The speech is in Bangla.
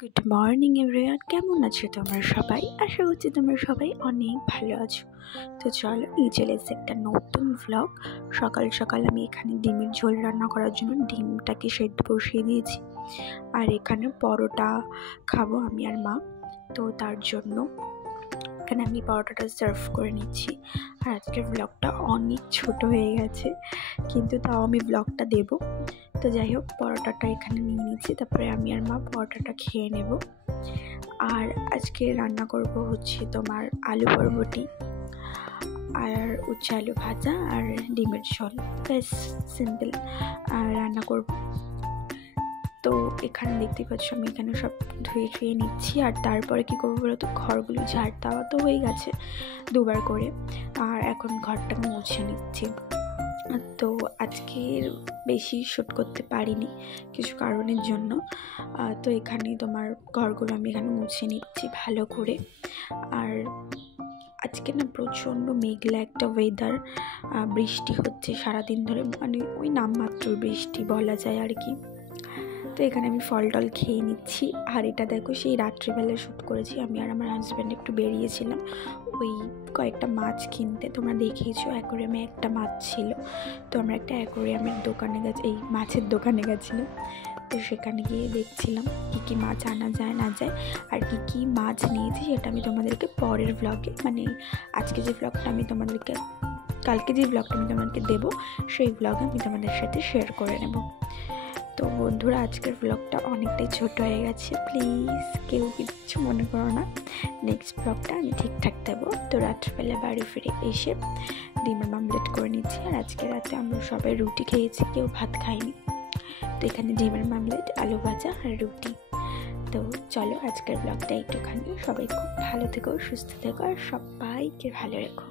গুড মর্নিং এভরিওয়ান, কেমন আছো তোমরা সবাই? আশা করছি তোমরা সবাই অনেক ভালো আছো। তো চলো নিয়ে চলে এসেছে একটা নতুন ভ্লগ। সকাল সকাল আমি এখানে ডিমের ঝোল রান্না করার জন্য ডিমটাকে সেদ্ধ বসিয়ে দিয়েছি, আর এখানে পরোটা খাবো আমি আর মা। তো তার জন্য এখানে আমি পরোটাটা সার্ভ করে নিচ্ছি। আর আজকের ব্লগটা অনেক ছোট হয়ে গেছে, কিন্তু তাও আমি ব্লগটা দেবো। তো যাই হোক, পরোটাটা এখানে নিয়ে নিচ্ছি, তারপরে আমি আর মা পরোটাটা খেয়ে নেব। আর আজকে রান্না করব হচ্ছে তোমার আলু বরবটি আর উচ্ছে আলু ভাজা আর ডিমের ঝোল, বেশ সিম্পল রান্না করব। তো এখানে দেখতে পাচ্ছ আমি এখানে সব ধুয়ে নিচ্ছি। আর তারপরে কি করবো বলো তো, ঘরগুলো ঝাড় দেওয়া তো হয়ে গেছে দুবার করে, আর এখন ঘরটা মুছে নিচ্ছি। তো আজকে বেশি শ্যুট করতে পারিনি কিছু কারণের জন্য। তো এখানে তোমার ঘরগুলো আমি এখানে মুছে নিচ্ছি ভালো করে। আর আজকে না প্রচণ্ড মেঘলা একটা ওয়েদার, বৃষ্টি হচ্ছে সারাদিন ধরে, মানে ওই নামমাত্র বৃষ্টি বলা যায় আর কি। তো এখানে আমি ফল টল খেয়ে নিচ্ছি। আর এটা দেখো, সেই রাত্রিবেলা শ্যুট করেছি। আমি আর আমার হাজব্যান্ড একটু বেরিয়েছিলাম ওই কয়েকটা মাছ কিনতে। তোমরা দেখিয়েছো অ্যাকোরিয়ামে একটা মাছ ছিল, তো আমরা একটা অ্যাকোরিয়ামের দোকানে এই মাছের দোকানে গেছিলাম। তো সেখানে গিয়ে দেখছিলাম কী কী মাছ আনা যায় না যায়, আর কী মাছ নিয়েছি সেটা আমি তোমাদেরকে পরের ব্লগে, মানে আজকে যে ব্লগটা আমি তোমাদেরকে, কালকে যে ব্লগটা আমি তোমাদেরকে দেবো সেই ব্লগে আমি তোমাদের সাথে শেয়ার করে নেব। তো বন্ধুরা, আজকের ব্লগটা অনেকটাই ছোট হয়ে গেছে, প্লিজ কেউ কিচ্ছু মনে করো না। নেক্সট ব্লগটা আমি ঠিকঠাক দেবো। তো রাত্রিবেলা বাড়ি ফিরে এসে ডিমের মামলেট করে নিচ্ছি। আর আজকে রাতে আমরা সবাই রুটি খেয়েছি, কেউ ভাত খাইনি। তো এখানে ডিমের মামলেট, আলু ভাজা আর রুটি। তো চলো আজকের ব্লগটা একটুখানি। সবাই খুব ভালো থেকো, সুস্থ থেকো, আর সবাইকে ভালো রেখো।